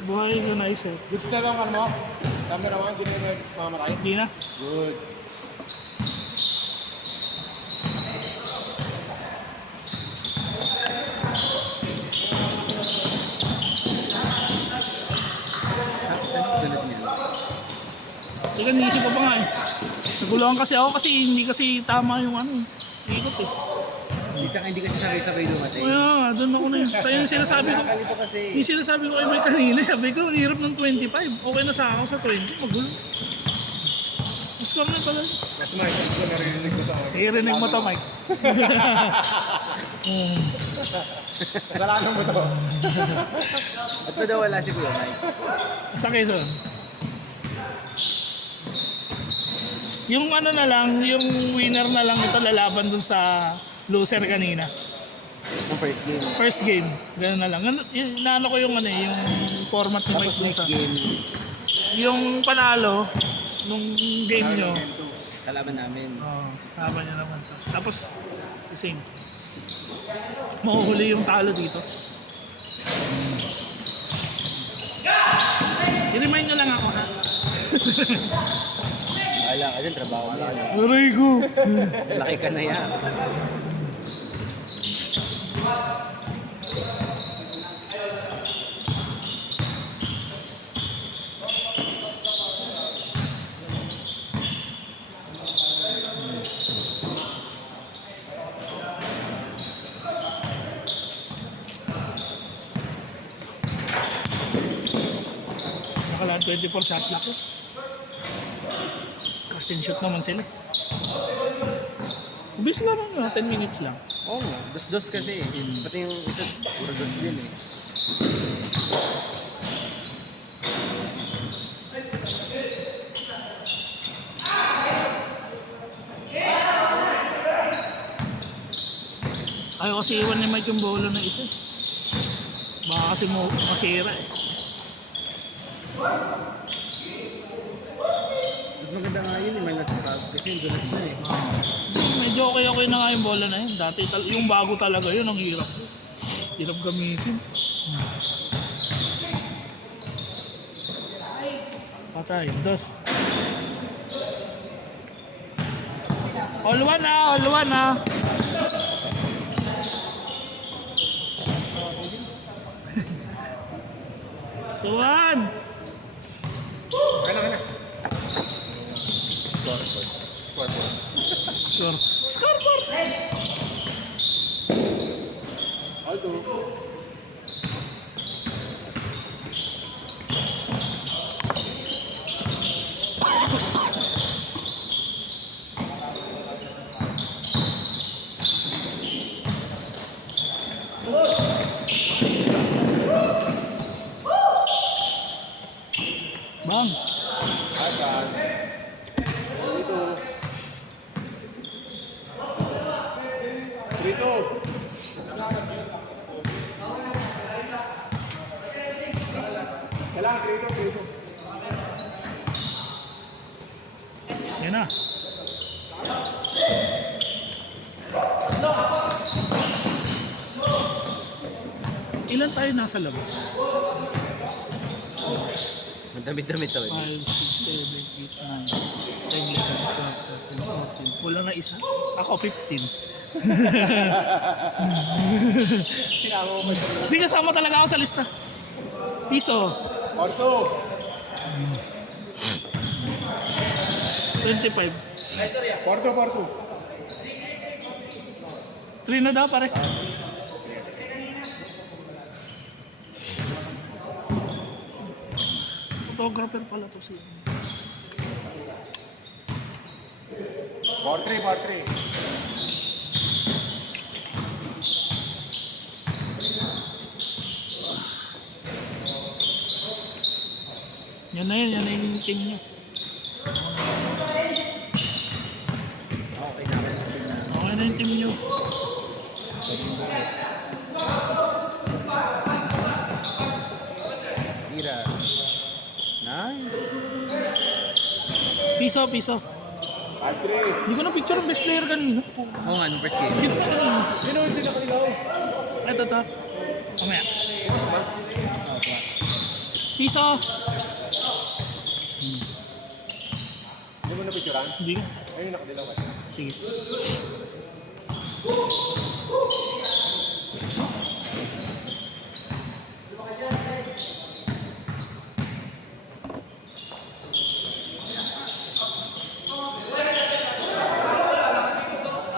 Buhay ko na isa. Goods na lang ano mo? Camera mo, hindi na mamamatay? Hindi na. Good. Saan sunod niya? Teka, niisip ko pa nga eh. Naguluhan kasi ako kasi hindi kasi tama yung ano eh. Ikot eh. Hindi kasi sabay-sabay dumating. Kaya, doon ako na yun. Sa yung sinasabi ko. Nakakalito kasi. Yung sinasabi ko kay Mike kanina, sabi ko, ang hirap ng 25. Okay na sa ako sa 20, magulo. Score na pala. Mas Mike, ito narinig ko sa akin. Irinig mo to, Mike. Kasalanan mo to. Ba't ba daw wala si Kuya Mike? Sa Quezon. Yung ano na lang, yung winner na lang ito lalaban dun sa loser kanina. Yung first game. First game, gano'n na lang. Inaano ko yung ano eh, yung format ni Tapos Mike next Musa. game, Yung panalo nung game nyo, kalaban namin. haba niya naman to. Tapos, the same. Mahuhuli yung talo dito. I-remind nyo lang ako ha. Wala ka dyan, trabaho mo yan. Aray ko! Laki ka na yan. Nakalaan 24 shot clock eh. Catch and shoot naman sila. Ubis lang yun, 10 minutes lang. Oo nga, dos-dos kasi. Pati yung isa, puro dos din eh. Ayaw kasi iwan ni Mike yung bola na isa. Baka kasi masira eh. Mas maganda nga yun eh, may last crowd. Kasi yung dulas na eh. Medyo okay na nga yung bola na yun. Dati yung bago talaga yun, ang hirap. Hirap gamitin. Patay, dos. All one na, all one na. Tuwan! Kaya na. Score. Scoreboard! Aldo. Bang! Dito. Kailangan dito. Yan na. Ilan tayo nasa labas? Madamit-damit to. 5, 6, 7, 8, 9, 10, 11, 12, 13, 14. Wala na isa? Ako 15. Sinama mo ba siya? Hindi kasama talaga ako sa lista. Piso. Orto. 25. Porto. 3 na daw pare. Photographer pala to siya. 4-3. Yan na yung team niya. Okay na ako. Okay na yung team niyo. Tira. Nice. Piso. 5-3. Hindi ko na picture ang best player kanina. Oo nga, nung first game. Shit kanina. Sino hindi nakailaw? Ito. Mamaya. Piso. Hindi mo napicturan? Hindi ka. Ayun, nakadilaw ka. Sige.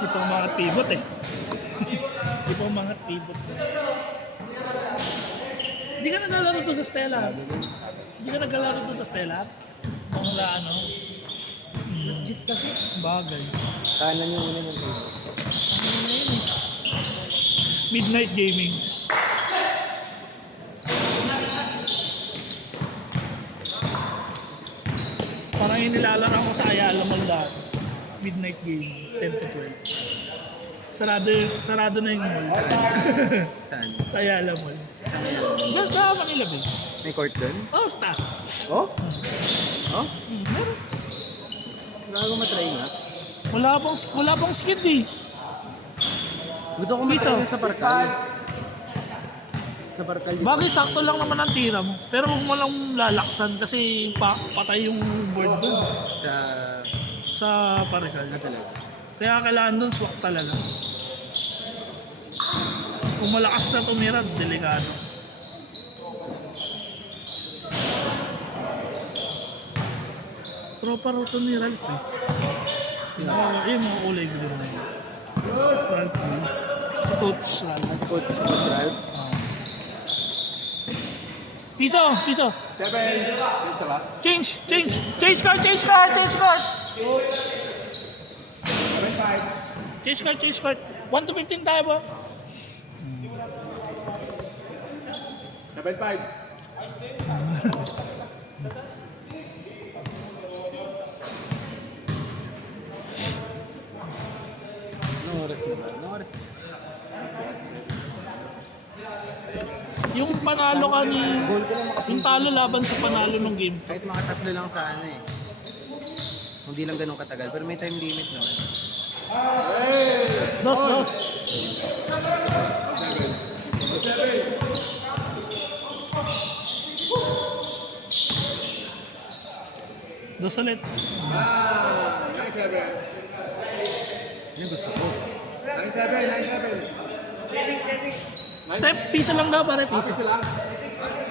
Hindi pa umangat pivot eh. Hindi pa umangat pivot. Hindi ka naglalaro to sa Stella. Hindi ka naglalaro to sa Stella. Kung wala ano. Just kasi. Bagay. Kanan yung una ng table. Midnight Gaming. Parang yung nilalaro ko sa Ayala Mall dati. Midnight Gaming, 10 to 12. Sarado na yung mall. Saan? Sa Ayala Mall. Diyan sa Manila Bay. May court doon? Oh, sa taas. Oh? Oh? Meron. Bago matry nga. Wala pang skid eh. Gusto ko Piso. matry sa Parkal. Sa Parkal. Bagay, sakto lang naman ang tira mo. Pero huwag mo lang lalaksan kasi patay yung board dun. Sa... Sa Parikal. talaga. Kaya kailangan dun swak talaga. Kung malakas na tumira, delikado. Tropa raw ito ni Ralph eh. Yung mga kulay green na yun. Ralph yun. Si Coach Ralph. Coach Ralph. Piso! Piso! 7. Piso ba? Change! Change! Change card! Change card! Change card! 7.5. Change card! Change card! 1 to 15 tayo ba? 7.5. Anong oras na ba? Anong oras? Yung panalo ka ni... Goal ko lang Yung talo laban sa panalo ng game. Kahit makatatlo lang sa ano eh. Hindi lang ganun katagal. Pero may time limit naman. Dos, dos. Dos ulit. 9.7. Yan gusto ko. 9.7. 9.7. Step, pisa lang daw pare, pisa. Piso lang.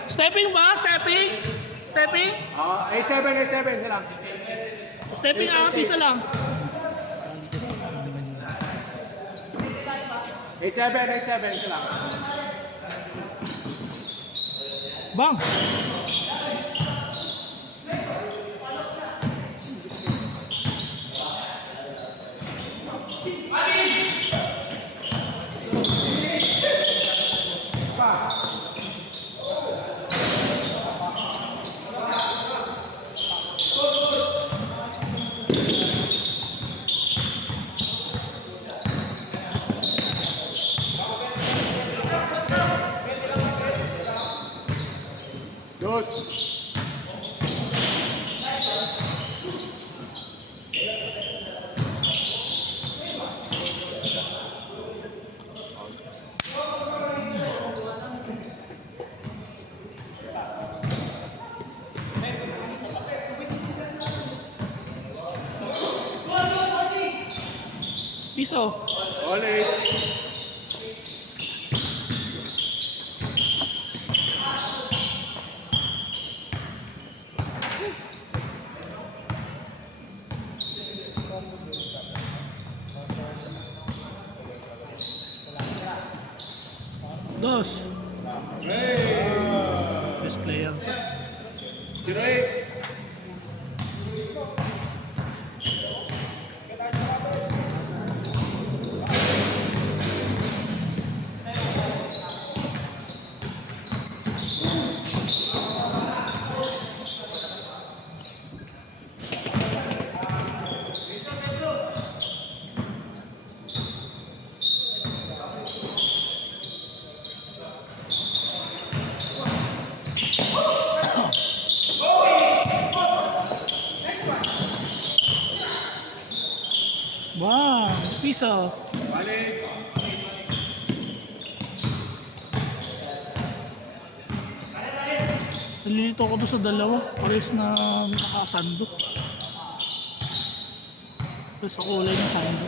Stepping ba? Stepping? Stepping? 8.7. 8.7. Isa lang. Stepping pisa lang. 8.7. 8.7. Isa lang. Bang! Dos. Piso. All 8. Dos. Best player. 0.8. Wow, piso. Balik. Nalilito ko doon sa dalawa. Pares na nakasando. Pares sa kulay ng sando.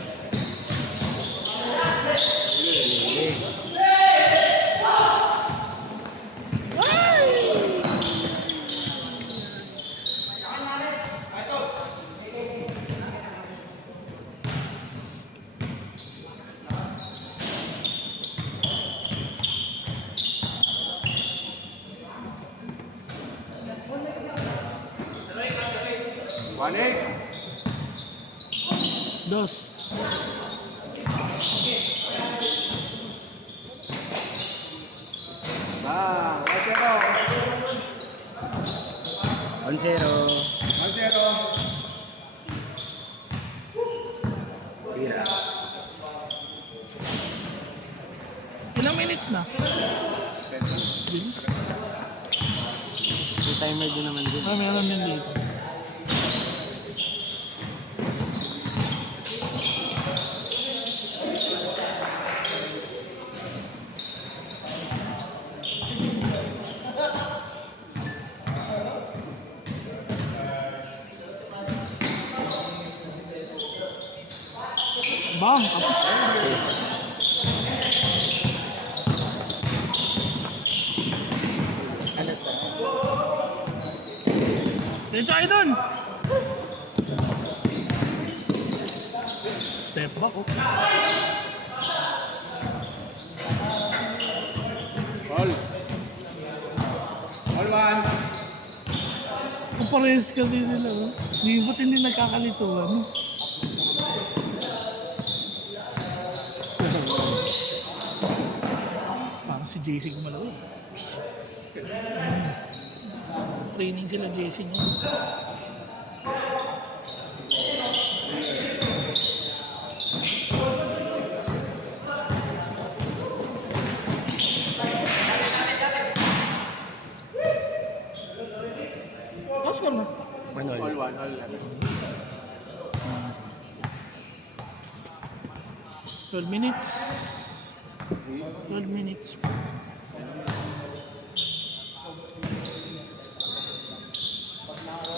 One eight. Dos. Bang, 1-0. 1-0. 1-0. Tira. Ilang minutes na? Bilis. May timer din naman din. Ah, meron din dito. Bang, tapos. Ano to? Diretso kayo dun. Step back, oh. Ball. Ball one. Kapares kasi sila, oh. Ba't hindi nagkakalituan, oh. Parang si JC gumalaw. Training sila JC niya. Oscar na. Ball Manol. one. All one. 12 minutes. 12 minutes.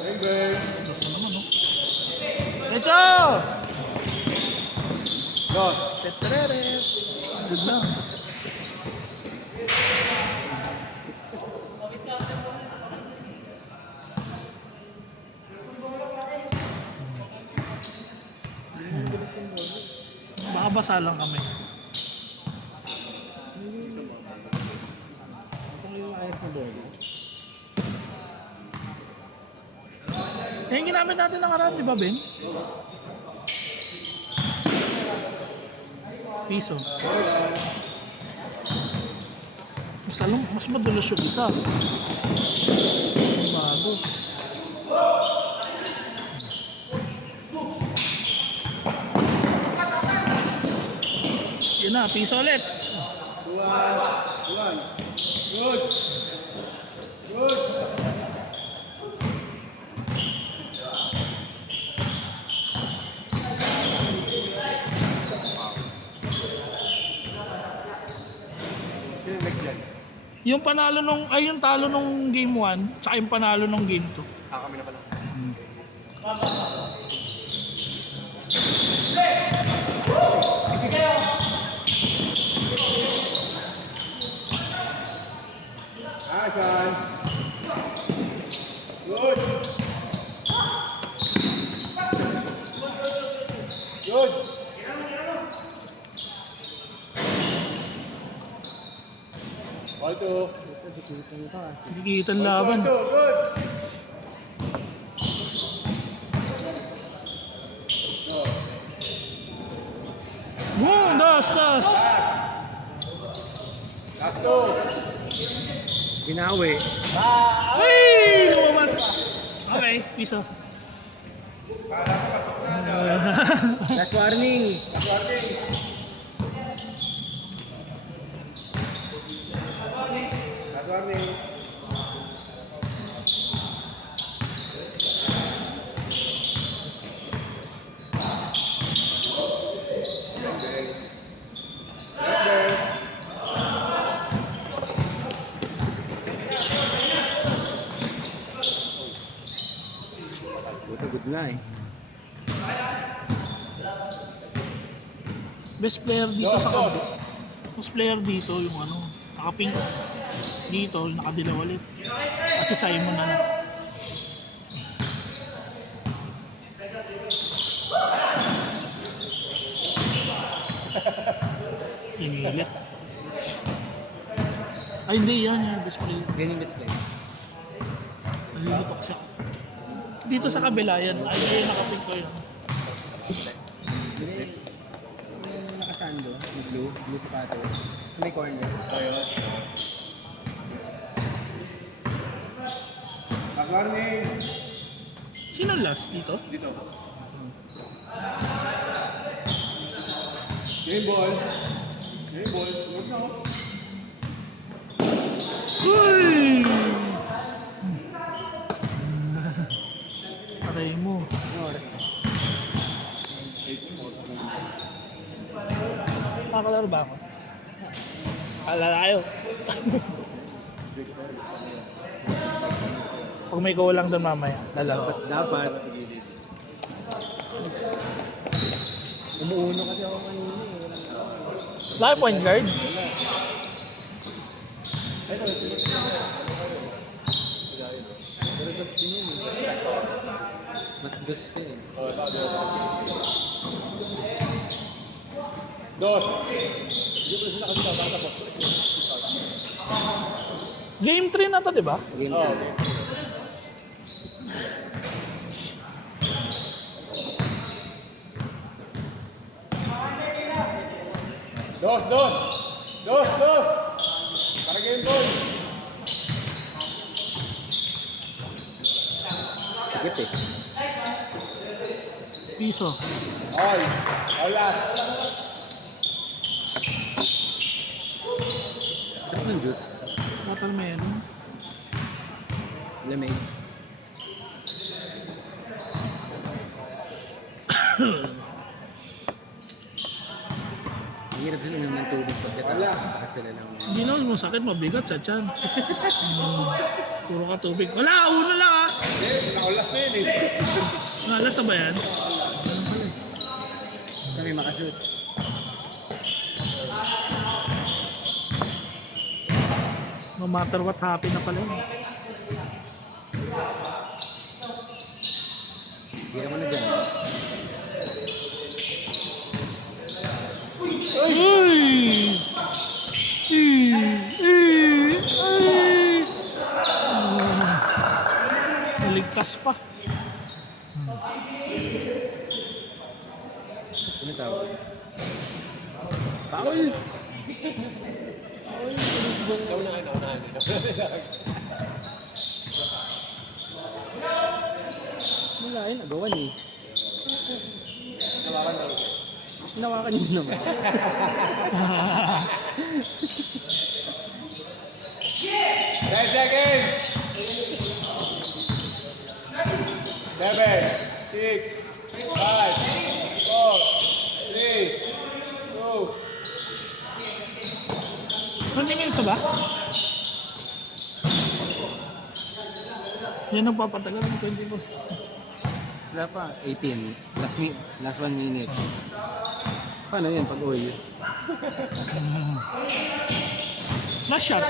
Finger. Basta naman, oh. Diretso! Dos. Tetreret. Good lang. Baka basa lang kami. Eh, yung ginamit natin nakaraan, di ba, Ben? Piso. Mas madulas yung isa. Bago. Yun na, piso ulit. One. Good. Good. Sino next yan? Yung panalo nung, ay yung talo nung game 1, tsaka yung panalo nung game 2. Kami na pala. Action. Good. Good. Ball two. Nakikita ang laban. Ball two. Good. Boom! Dos! Last two. Binawi. Ay! Lumabas! Okay, piso. Last warning. Last warning. Last warning. Good nga eh. Best player dito sa kabila. Best player dito yung ano, naka-pink. Dito, yung nakadilaw ulit. Kasi Simon na lang. Inilit. Ay hindi, yan yung best player. Ganyan best player. Nalilitok siya. Dito sa kabila yan, ay yung naka-pink ko yun. Yung nakasando, yung blue sapatos. May corner. Mag-warning! Sino last dito? Dito. Game ball. Game ball. Huwag na ako. Uy! Aray mo. Nakakalaro ba ako? Alalayo. Pag may kulang doon mamaya, lalaw. Dapat. Umuuno kasi ako kanina eh. Laki point guard. Pero gusto din yun eh. Mas gusto eh. Dos. Hindi ko sila kasi bata po. Game 3 na to, di ba? Game Oo. time. Dos, dos. Dos, dos. Para game ball. Sakit eh. Piso. All. All last. Sarap ng juice. Watermelon. Lamig. Ang hirap din uminom ng tubig pagkatapos. Sakit sila lang. Hindi naman masakit, mabigat sa tiyan. Puro ka tubig. Wala, una lang ah. Hindi, all last na yun eh. Nalas na ba yan? Kami makashoot. No matter what, happy na pala yun. Hira mo na dyan. Uy! Naligtas pa. Ano tawag? Paul! Daw na kayo, naunahan dito. Wala yun, agawan eh. Nawakan daw. Hinawakan yun naman. 10 seconds. 7, 6, 5, 4, 3, 2. 20 minutes na ba? Yan ang papatagal ng 20 minutes. Wala pa. 18. Last 1 minute. Paano yun pag oil? Last shot.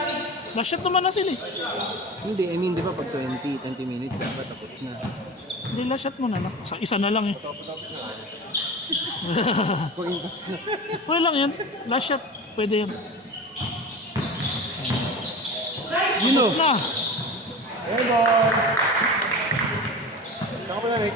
Last shot naman na sila eh. Hindi, I mean, di ba pag 20 minutes dapat tapos na. Hindi, last shot mo na lang. Isa na lang eh. Point pass na. Pwede lang yan. Last shot. Pwede yan. Tapos na. Ayan, ball. Saka mo na, Nick.